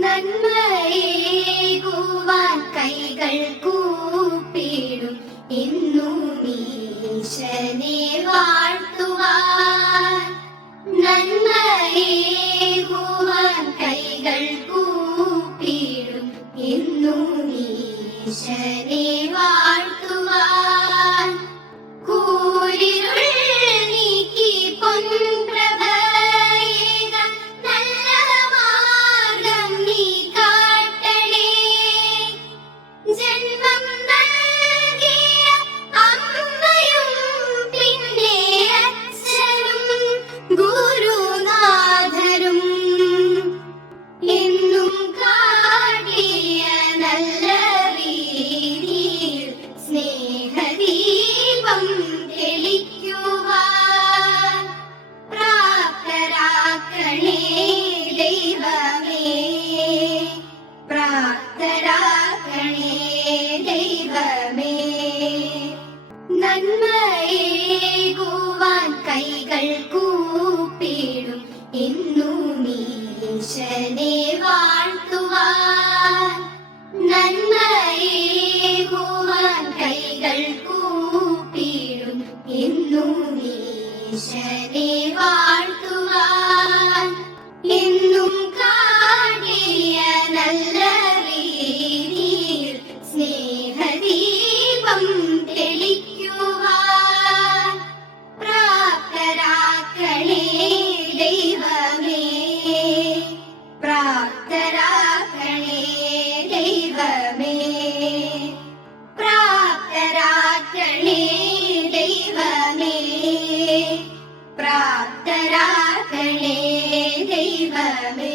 നന്മയേകുവാൻ കൈകൾ കൂപ്പിടും. എന്നും ഈശനെ വാഴ്ത്തുവാൻ നന്മയേകുവാൻ കൈകൾ കൂപ്പിടും. എന്നും ഈശനെ വാഴ്ത്തുവാൻ കൂരിരുൾ നീക്കി പൊൻപ്രഭയേക പ്രാപ്തരാക്കണേ ദൈവമേ പ്രാപ്തരാക്കണേ ദൈവമേ നന്മയേകുവാൻ കൈകൾ കൂപ്പിടും എന്നും ഈശനെ വാഴ്ത്തുവാൻ. നന്മയേകുവാൻ കൈകൾ കൂപ്പിടും എന്നും ഈശനെ വാഴ്ത്തുവാൻ. ദൈവമേ പ്രാപ്തരാക്കണേ ദൈവമേ പ്രാപ്തരാക്കണേ ദൈവമേ.